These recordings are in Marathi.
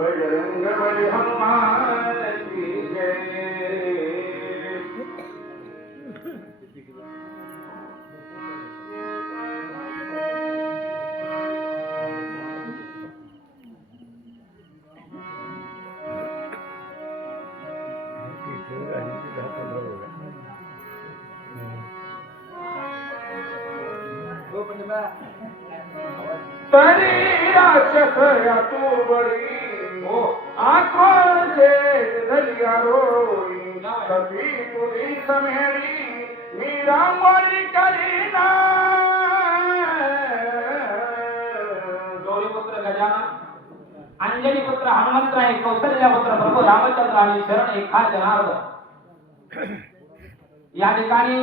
बजरंग बली हनुमान की जय। तरी राक्षस या तू बळी हो आखो जे धलिया रोई कभी तुझी समेली मी रांगोळी करीना। गौरीपुत्र गजानन, अंजनी पुत्र हनुमंतराय, कौशल्या पुत्र प्रभू रामचंद्र आणि शरण एका जनार्दन। या ठिकाणी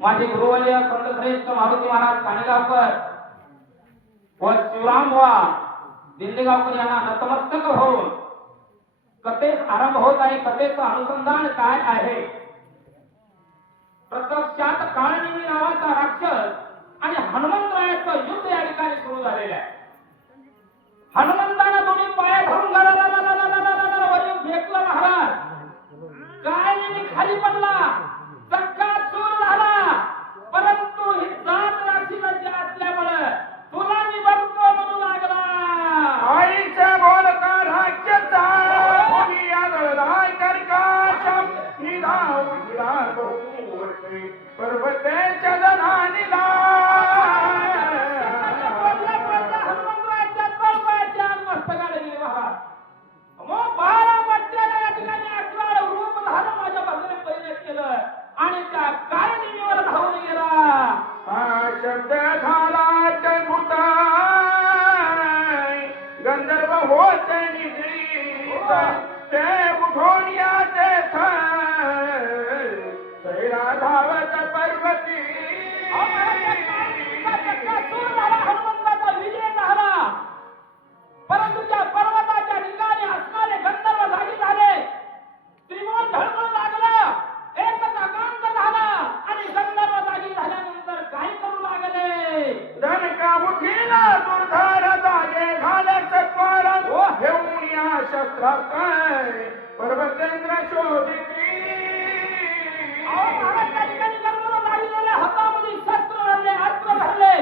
माझे गुरुवर्य संत श्रेष्ठ मारुती महाराज काणेगावकर व शिवराम बुवा दिंडेगावकर यांना नतमस्तक होऊन कथेस आरंभ होत आहे। कथेचं अनुसंधान काय आहे? प्रत्यक्षात काळनिमी नावाचा राक्षस आणि हनुमंतरायाचं युद्ध या ठिकाणी सुरू झालेलं आहे। हनुमंतानं दोन्ही पाया धरून वरी फेकलं महाराज, काळनिमी खाली पडला, चक्का चूर झाला। परंतु ही जात राक्षसाची असल्यामुळे तुला मी बघतो म्हणू लागला। आईचे बोलका राक्षसा कोणी आगळराय करकाशम निधाव विरार बहुवर्षे पर्वतेच्या जनानीला। हनुमंतरायाच्या तळपायाची आग मस्तकाला गेली महाराज। मग 12 बट्ट्याला या ठिकाणी 11 रूप धारण माझ्या भजने परिणत केलं आणि त्या काळनिमीवर धावून गेला। हा शब्द झाला भूताय गंधर्व होते निद्रित ते उठून याचे सैरा धावत पर्वती। हनुमंताचा विजय झाला, परंतु त्या पर्वताच्या ठिकाणी असणारे गंधर्व जागी झाले। त्रिभुवन ढळमळू लागलं, एकच अकांत झाला आणि गंधर्व जागी झाल्यानंतर काय करू लागले? धनका मुठीला दुर्धार जागे झाले चत्वार घेऊन या शस्त्रास्त्र पर्वतेंद्र शोधिती। महाराज त्या ठिकाणी गंधर्व जागी झाले, हातामध्ये शस्त्र धरले, अस्त्र धरले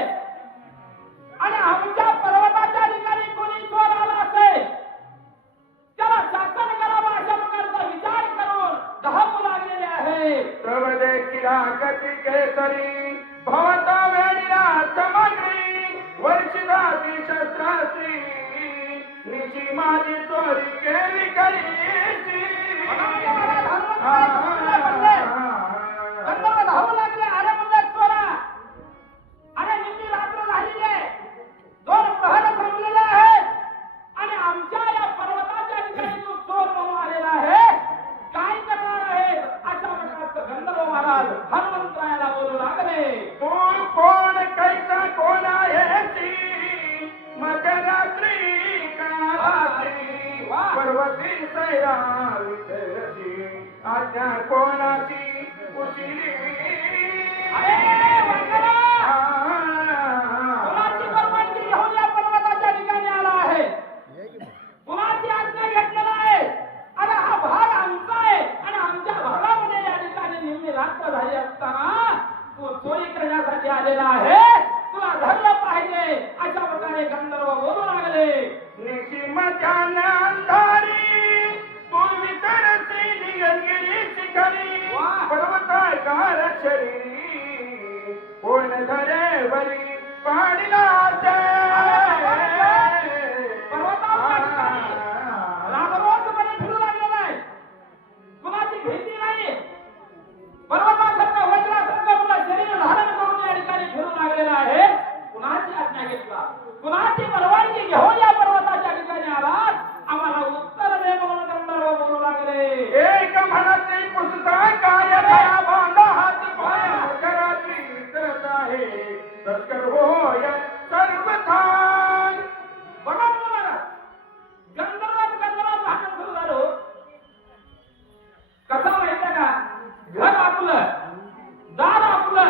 आणि आमच्या पर्वताच्या ठिकाणी कोणी चोर आला असेल त्याला शासन करावं अशा प्रकारचा विचार करून धावू लागलेले आहे। तव देखिला गती केसरी भवता वेळीला समग्री वर्षिताती शस्त्रास्त्री निशी माझी चोरी केली करीची। गंधर्व धावू लागले, अरे म्हणजे चोरा, अरे निम्मी रात्र झालेली आहे, 2 प्रहर संपलेले आहेत आणि आमच्या या पर्वताच्या ठिकाणी तू चोर म्हणून आलेला आहे, काय करणार आहे? अशा प्रकारचं गंधर्व महाराज हनुमंतरायाला बोलू लागले। तू कोण कैसा कोण आहेसी मध्यरात्री काळाची पर्वती सैरा विचरती आज्ञा कोणाची उशिरी। कुणाची परवानगी घेऊन या पर्वताच्या ठिकाणी आला आहे? कुणाची आज्ञा घेतलेला आहे? अरे हा भाग आमचा आहे आणि आमच्या भागामध्ये या ठिकाणी निम्मी रात्र झाली असताना तू चोरी करण्यासाठी आलेला आहे, तुला धरलं पाहिजे अशा प्रकारे गंधर्व बोलू लागले। निशिमध्यान अंधारी तू विचरती निगलगिरी शिखरी पर्वताकार शरीरी कोण धरे बरी पाडीला रामरोजपणे फिरू लागलेला आहे, कुणाची भीती नाही। पर्वतासारखा वज्रासारखा आपलं शरीर धारण करून या ठिकाणी फिरू लागलेला आहे। कुणाची आज्ञा घेतला, कुणाची परवानगी घेऊन या पर्वताच्या ठिकाणी आलात? आम्हाला उत्तर दे म्हणून गंधर्व बोलू लागले। एक म्हणते पुसता काय बांधा हात पाय करात्री विसरत आहे तस्कर होय सर्वथा। बघा महाराज, गंधर्वात भांडण सुरू झालं। कसं माहितीये का, घर आपलं, दार आपलं,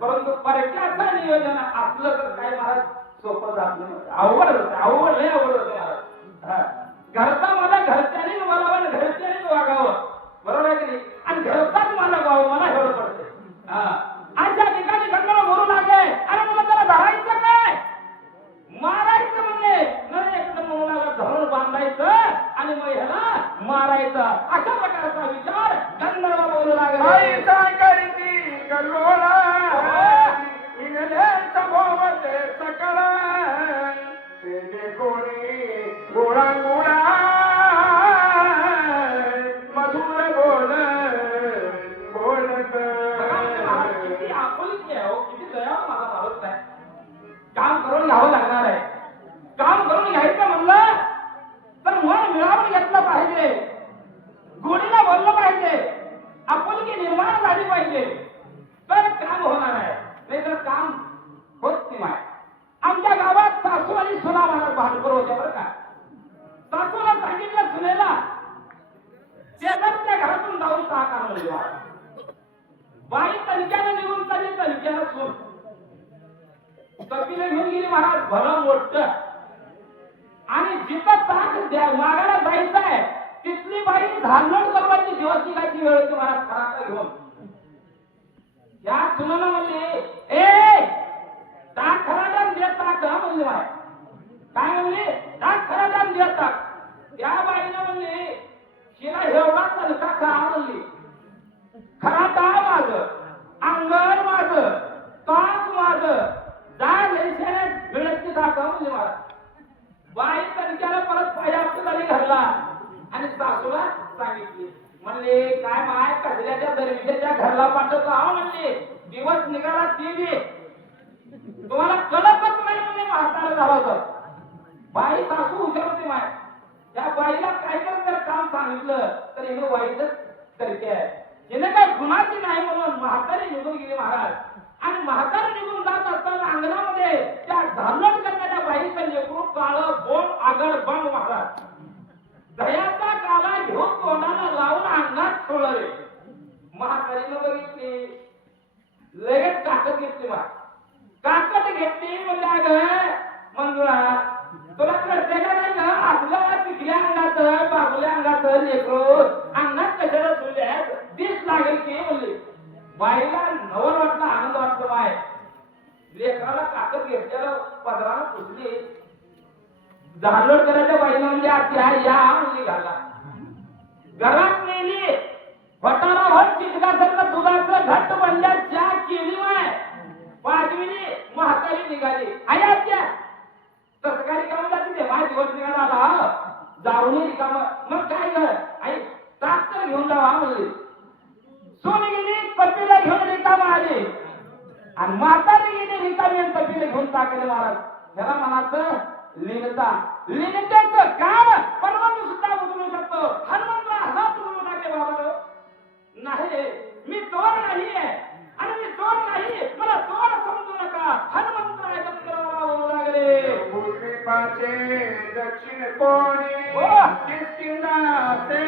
परंतु परक्याचं नियोजन असलं तर काय महाराज सोपं जात नाही, अवघड होतं, अवघड लय अवघड होतं महाराज। घरचा आणि मग ह्याला मारायचं अशा प्रकारचा विचार गंधर्व बोलू लागला. आई सांगायची कल्लोळा इगले सभोवते सकळा ते कोणी गोळा गोळा मधुर बोल बोलत. किती आपुलकी आहे हो, किती दयाळू माझा माणूस आहे. काम करून घ्यावं लागणार आहे. काम करून घ्यायचं म्हणलं तर मन मिळावून घेतलं पाहिजे, गोडीला बोललं पाहिजे, आपुलकी निर्माण झाली पाहिजे, तर काम होणार आहे. नाही तर काम होत नाही. आमच्या गावात सासू आणि सुना मला भांडखोर होत्या बरं का. सासूला सांगितलं सुनेला शेजारच्या घरातून जाऊन सहा कारण बाई तणक्यानं निघून चालली, तणक्यानं सून कपीला घेऊन गेली महाराज भलं मोठं. आणि जिथं ताक मागायला जायचं आहे तिथली बाई धारलोट करवायची दिवस निघायची वेळ होती महाराज खराटा घेऊन. या सुनानं म्हणली ए ताक खराटान देत ताक म्हणली बाय. काय म्हणली? ताक खराटान देत ताक. त्या बाईनं म्हणली शिला एवढा तणका खा म्हणली. खराटा माझं, अंगण माझं, ताक माझं, जाय लयशाने मिळत ताक म्हणली महाराज. बाई तणक्याला परत पायाप्त झाली घरला आणि सासूला सांगितली. म्हणले काय माय कसल्याच्या दरविजेच्या घरला पाठवतो आहो म्हणले. दिवस निघाला ती बी तुम्हाला कळतच नाही म्हणजे म्हातारा झाला होता. बाई सासू हुशार होती माय. त्या बाईला काहीतरी जर काम सांगितलं तर हिने वाईटच करते आहे. हिने काय गुन्हाची नाही म्हणून म्हातारी निघून गेली महाराज. आणि म्हातारी निघून जात असताना अंगणामध्ये त्या धारलोट करणाऱ्या बाईचं लेकरू काळं बोंड आगळ बंड महाराज दह्याचा काला घेऊन तोंडाला लावून अंगात ठेवले. म्हातारीनं बघितली, लगेच काकत घेतली. काकत घेतली म्हणजे अगं मंजुळा तुला कळते का नाही ना असलं पिकल्या अंगाचं बाबुल्या अंगाचं लेकरू अंगात कशाला ठेवले दिस लागेल की म्हणली. बाईला नवल वाटलं, आनंद वाटतो. बाय लेकराला काकत घेतल्याला पदरानं पुसली. धारलोट करायच्या बाईला म्हणजे आत्या या म्हणली घाला. घरात नेली वटारावर चिटकासारखं दुधाचं घट्ट बनल्या चहा केली माय. पाचवीनी म्हातारी निघाली. आई आत्या तसं काय रिकाम जाते ते माझा दिवस निघाला आला जाऊन रिकाम. मग काय कर आई ताक तर घेऊन जावा म्हणली. सोनी गेली कपीला घेऊन रिकाम आली आणि म्हातारी गेली रिकामी आणि कपीला घेऊन टाकले महाराज. ह्याला म्हणायचं लीनता. लीनतेचं काम परवानी सुद्धा उचलू शकतो. हनुमंतराव हात उचलून टाकले बाबा. नाही मी चोर नाहीये आणि मी चोर नाही, मला चोर समजू नका. हनुमंतराव गंधर्वाला बोलू लागले पूर्वी पाचे दक्षिण कोणी किष्किंधाचे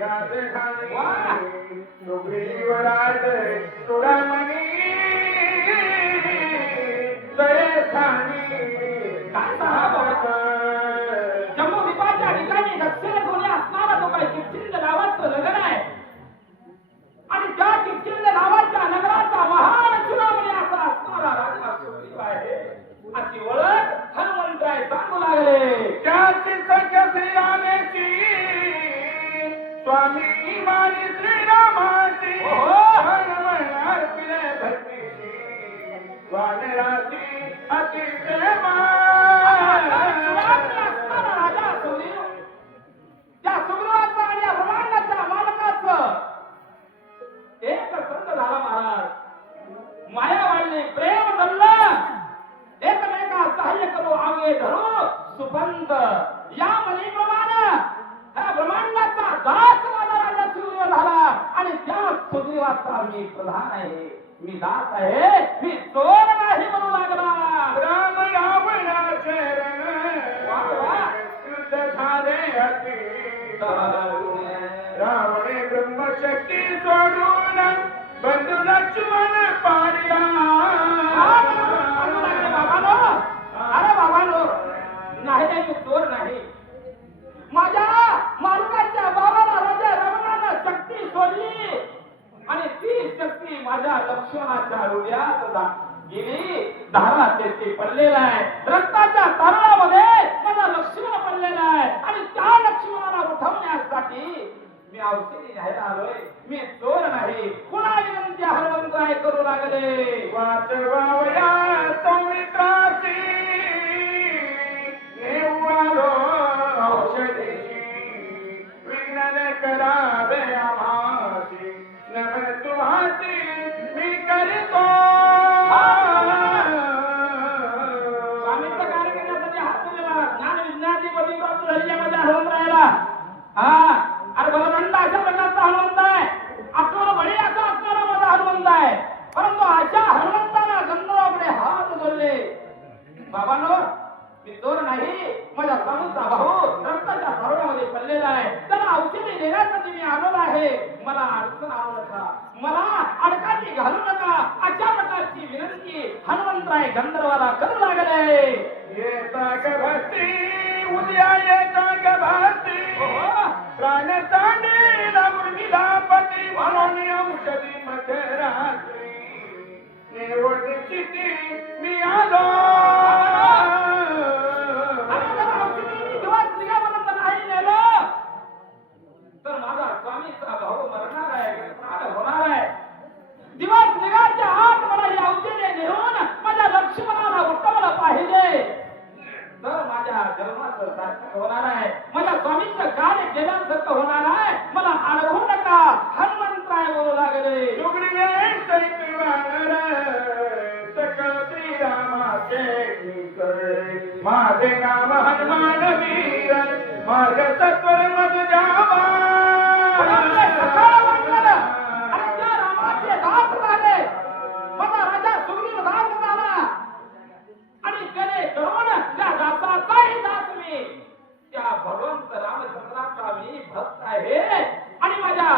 राजधानी सुग्रीवराज चुडामणी दयस्थानी. काय सांगा जम्मू द्वीपाच्या ठिकाणी दक्षिण कोणी असणारा तो काय किष्किंध नावाचं नगर आहे. आणि त्या किष्किंध नावाच्या नगराचा महान चुडामणी असा असणारा राजा सुग्रीव आहे अशी ओळख हनुमंतराय सांगू लागले. त्याची संख्या श्रीरामेची स्वामी मानी श्रीरामाची अर्पिले भक्तीची वानराची अति प्रेमा. राजा सुग्रीव त्या सुग्रीवाचा आणि या ब्रह्मांडाच्या मालकाचं एक संत झाला महाराज. माया वाढली, प्रेम धरलं, एकमेका सहाय्य करू आगे धरू सुपंत. या म्हणीप्रमाणे त्या ब्रह्मांडाचा दास माझा राजा सुग्रीव झाला आणि त्या सुग्रीवाचा मी प्रधान आहे, मी दास आहे, मी चोर नाही म्हणू लागला. राम रावणाचे युद्ध झाले अति. रावणे ब्रह्मशक्ती सोडून बंधू लक्ष्मण पाडला. अरे बाबानो नाही नाही मी चोर नाही. माझ्या मालकाच्या बाबाला राजा रावणानं शक्ती सोडली आणि ती शक्ती माझ्या लक्ष्मणाच्या हृदयात गेली. धारा तेथे पडलेला आहे, रक्ताच्या तारणामध्ये माझा लक्ष्मण पडलेला आहे आणि त्या लक्ष्मण औषधी घ्यायला आलोय मी चोर नाही पुन्हा विनंती हनुमंतराय करू लागले वाचवावया सौमित्राची नेऊ आलो औषधीची विज्ञान करावे आम्हाची नमन तुहाची मी करतो स्वामींचा कार्य करण्यासाठी हात दिलेला ज्ञान विज्ञानाची पदवी प्राप्त झाली माझ्या हनुमंतरायाला हा अरे बलवंत अशा प्रकारचा हनुमंत आहे अक्रोड बळी असा असणारा माझा हनुमंत आहे परंतु अशा हनुमंताला गंधर्वाकडे हात जोडले बाबांनो मी चोर नाही माझ्या स्वामीचा भाऊ रक्ताच्या सर्वामध्ये पडलेला आहे त्याला औषधी देण्यासाठी मी आलेलो आहे मला अडचण आणू नका मला अडकाची घालू नका अशा प्रकारची विनंती हनुमंतराय गंधर्वाला करू लागले येता ग भक्ती उद्या येता ग भक्ती प्राण चांडीला मुर्मीला पती म्हणून औषधी मध्यरात्री निवडीची ती मी आलो तर माझा स्वामीचा भाऊ मरणार आहे प्राण होणार आहे दिवस निघाच्या आत मला ही औषधे घेऊन माझ्या लक्ष्मणाला उठवलं पाहिजे तर माझ्या जन्माचं सार्थक होणार आहे माझ्या स्वामीचं कार्य केल्यासारखं होणार आहे मला अडवू नका हनुमंतराय बोलू लागले सुग्रीवे सैत वानर सकल श्रीरामाचे करे माझे नाम हनुमान वीर माझ्या सत्वर मज जावा सकाळ वाटलं आणि त्या रामाचे दास झाले माझा राजा सुग्रीव दास झाला आणि त्याने करून त्या दासाचाही दास मी त्या भगवंत रामचंद्राचा मी भक्त आहे आणि माझ्या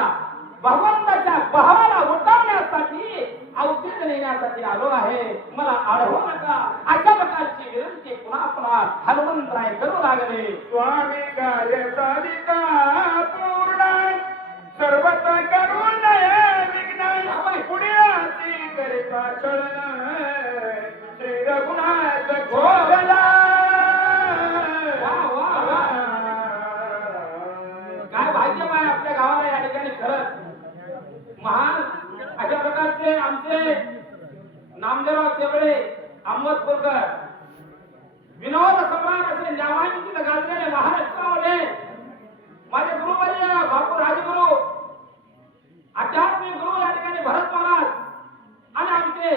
भगवंताच्या भावाला उठवण्यासाठी औषध नेण्यासाठी आलो आहे मला अडवू नका अशा प्रकारची विनंती पुन्हा पुन्हा हनुमंतराय करू लागले स्वामी कार्य साधिता पूर्ण सर्वत करून नये विघ्न पुण्याची करिता चलन श्री रघुनाथ घोषला काय भाग्य आहे आपल्या गावाला या ठिकाणी खरंच महान अशा प्रकारचे आमचे नामदेवराव चेबळे अहमदपूरकर विनोद सम्राट असे नामांकित गाजलेले महाराष्ट्रामध्ये माझे गुरुवर्य बापू राजगुरु आध्यात्मिक गुरु या ठिकाणी भरत महाराज आणि आमचे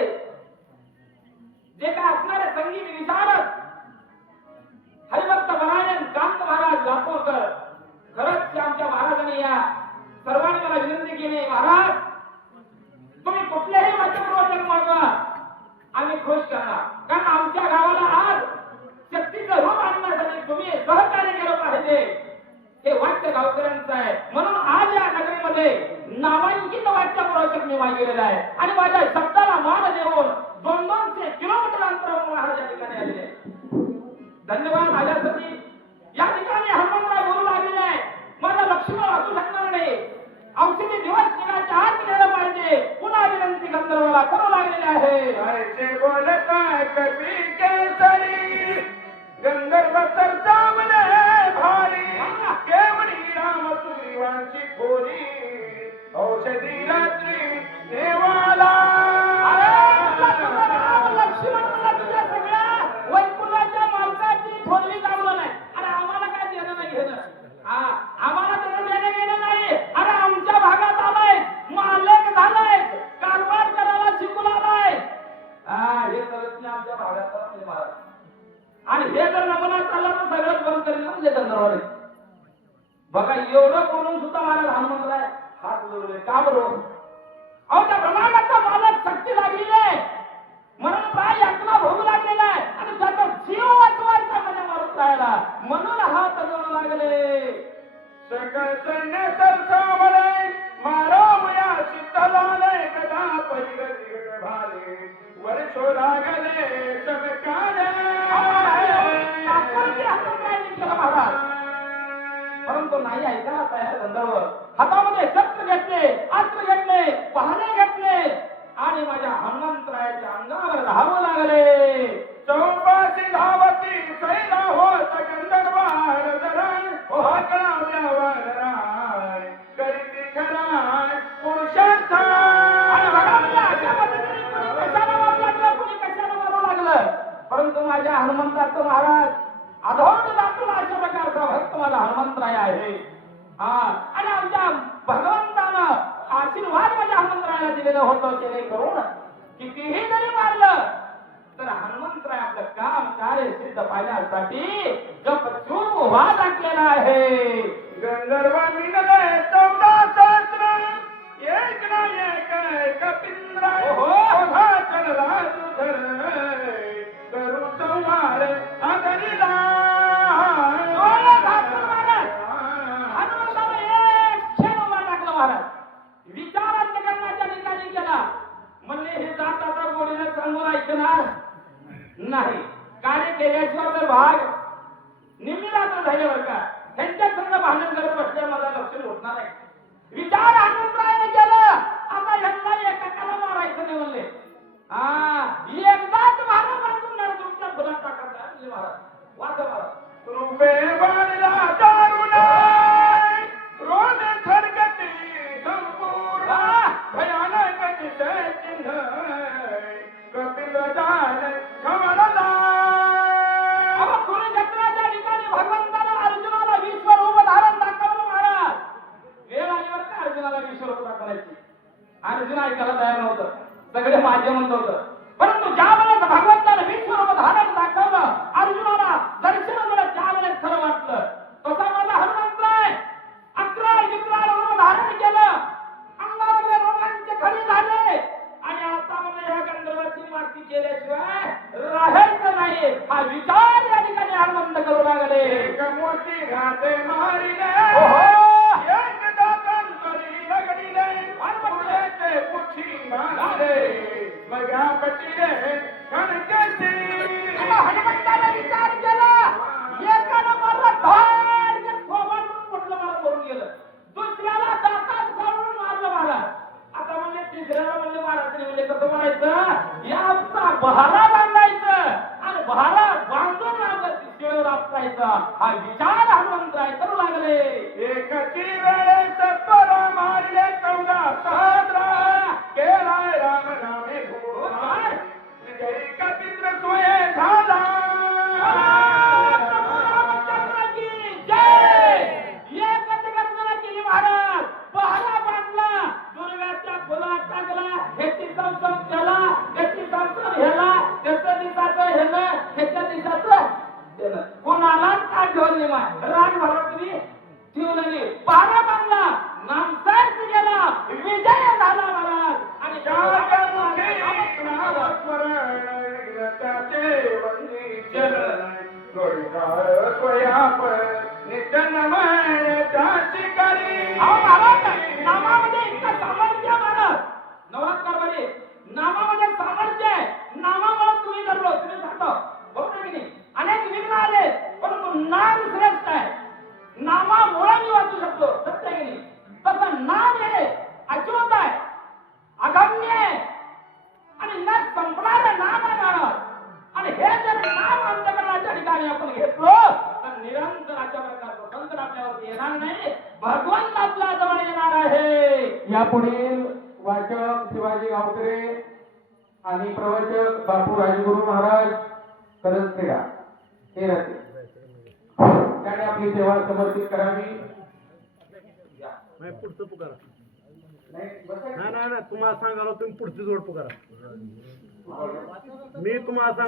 जे काय असणारे संगीत विशारद हरिभक्त नारायण कांत महाराज लातूरकर खरंच आमच्या महाराजांनी या सर्वांनी मला विनंती केली महाराज तुम्ही कुठल्याही वाक्यप्रवचन मागवा आम्ही खुश करणार कारण आमच्या गावाला आज शक्तीचं रूप आणण्यासाठी तुम्ही सहकार्य केलं पाहिजे हे वाक्य गावकऱ्यांचं आहे म्हणून आज या नगरीमध्ये नामांकित वाक्यप्रवचन मी मागितलेलं आहे आणि माझ्या शब्दाला मान देऊन 200 किलोमीटर अंतरावर महाराज या ठिकाणी आलेले धन्यवाद माझ्यासाठी या ठिकाणी हनुमंतराय बोलू लागलेले आहे माझा लक्ष्मण वाचू शकणार नाही औषधी दिवस निघायच्या आत नेलं पाहिजे पुन्हा विनंती गंधर्वाला करू लागलेले आहे ऐसे बोलता कवी केसरी गंधर्व सरसावले भारी केवढी राम सुग्रीवांची खोरी औषधी रात्री देवाला लक्ष्मण तुझ्या सगळ्या वैकुंठाच्या मालकाची थोरली चांगलं नाही अरे आम्हाला काय देणं नाही घेणं आम्हाला त्याचं देणं घेणं नाही अरे आमच्या भागात आलाय मालक झालाय कारभार करायला शिकून आलाय हे करत नाही आमच्या भागात महाराज आणि हे जर नमुना चालला तर सगळंच बंद करेल ना म्हणजे गंधर्वाने बघा एवढं करून सुद्धा महाराज हनुमंतराय हात जोडले का बरोबर अहो त्या ब्रह्मांडाचा मालक शक्ती लागलेली आहे म्हणून प्राय यातना भोगू लागलेला आहे आणि त्याचा जीव वाचवायचा म्हणजे मारून राहायला म्हणून हात जोडू लागले सकळ सैन्य सरसावले मारोया सिद्ध झाले कदा परिगत भाले वर्षो लागले चमकाले परंतु नाही ऐकायला तयार गंधर्व हातामध्ये शस्त्र घेतले अस्त्र घेतले पहाणे घेतले आणि माझ्या हनुमंतरायाच्या अंगावर धावू लागले चौपाशी धावती सैला होत गंधर्वार धरण हाकळाव्यावर राय करीती आपला हनुमंतराय आहे. हा आणि आमच्या भगवंतानं आशीर्वाद माझ्या हनुमंतरायाला दिलेलं होतं, जेणेकरून कितीही जरी मारलं तर हनुमंतराय आपलं काम कार्य सिद्ध पाहण्यासाठी गपचूप उभा टाकलेला आहे. गंधर्व मिळले 14 सहस्र, एक ना एक कपिंद्र, ओढा चढला दुधर, करू संहार आदरीला. डोळे झाकून महाराज हनुमंताला एक क्षण उभा टाकला. महाराज विचार अंतःकरणाच्या ठिकाणी केला. म्हणले हे जात आता गोडीने सांगून ऐकणार नाही. कार्य केल्याशिवाय तर भाग निमिरात झाल्यावर का त्यांच्या संग भांडण करत बसल्या मला लक्ष उठणार आहे. विचार हनुमंतरायाने केलं. आता यांना एकाला मारायचं नाही म्हणले. एकदाच मारा बांधून नाही तुमच्या फुलात टाकायचं. महाराज वाचा महाराज. रुपे बाळला दारुणाय, रोज खडगती संपूर्ण, भयानक दिसे चिन्ह, कपिल जान खवळला. अहो कुरुक्षेत्राच्या ठिकाणी भगवंतानं अर्जुनाला विश्वरूप धारण दाखवलं. महाराज वेळ आल्यावर का अर्जुनाला विश्वरूप दाखवायची? अर्जुन ऐकायला तयार नव्हतं. सगळे माझे म्हणत होतं. परंतु ज्या वेळेस भगवंतानं विश्वरूप धारण दाखवलं, अर्जुनाला दर्शन दिलं, त्या वेळेस खरं वाटलं तसा माझा हनुमंतराय अक्राळ विक्राळ रूप धारण केलं. अंगावरले रोमांच खरी झाले आणि आता मला या गंधर्वाची माती केल्याशिवाय राहायचं नाही. हा विचार या ठिकाणी हनुमंत करू लागले. एक मोठी घाटे मारिले, ओहो एक दातांतरी रगडिले, फुलेचे पुठी मारले, मगा पटिले कणकेची. हनुमंताने विचार केला. एकानं मारलं धाड ते थोबाडून फुटलं, मला मरून गेलं. दुसऱ्याला दातात घालून मारलं. महाराज आता म्हणजे तिसऱ्याला म्हणले महाराज म्हणजे कसं म्हणायचं, याचा बहारा बांधायचं आणि बहारा बांधून शिळेवर आपटायचा. हा विचार हनुमंतराय करू लागले. एकाची वेळेस परा मारले 14 सहस्र, केलाय राम नामे घोर, जय कपिंद्र सोये झाला. रामचंद्राची जय. एकच गर्जना केली. महाराज पहारा बांधला, दुर्गाच्या फुलात टाकला, ह्याची संसम केला, त्याची संसम ह्याला, त्याचं दिसाचं ह्याला, ह्याच्या दिसाचं त्याला. कोणालाच का ठेवलं नाही. माय राज भरत तुम्ही ठेवलं नाही. पहारा बांधला, नामसाच गेला, विजय झाला. महाराज आणि त्याचे वंदी चरण, गोळीकार स्वयाप नित्य नमन त्याची करी. अहो महाराज नामामध्ये इतकं सामर्थ्य आहे. महाराज नवरात्र मध्ये नामामध्ये सामर्थ्य आहे. नामामुळे तुम्ही धरलो, तुम्ही सांगतो बरोबर की नाही. अनेक विघ्न आले परंतु नाम श्रेष्ठ आहे. नामामुळे मी वाचू शकतो. सत्य आहे की नाही. तसं नाम हे अच्युत आहे, अगम्य आहे आणि न संपणारं नाम आहे. महाराज आणि हे जर नाम अंतःकरणाच्या ठिकाणी आपण घेतलो तर निरंतर अशा प्रकारचं संकट आपल्यावरती येणार नाही. भगवंत आपल्या जवळ येणार आहे. यापुढील वाचक शिवाजी गावकरे आणि प्रवचक बापू राजगुरू महाराज करंजखेडा हे राहते. त्याने आपली सेवा समर्पित करावी. पुढचं पुकारा. नाही, बसा. नाही तुम्हाला सांगालो तुम्ही पुढची जोड पुकारा. मी तुम्हाला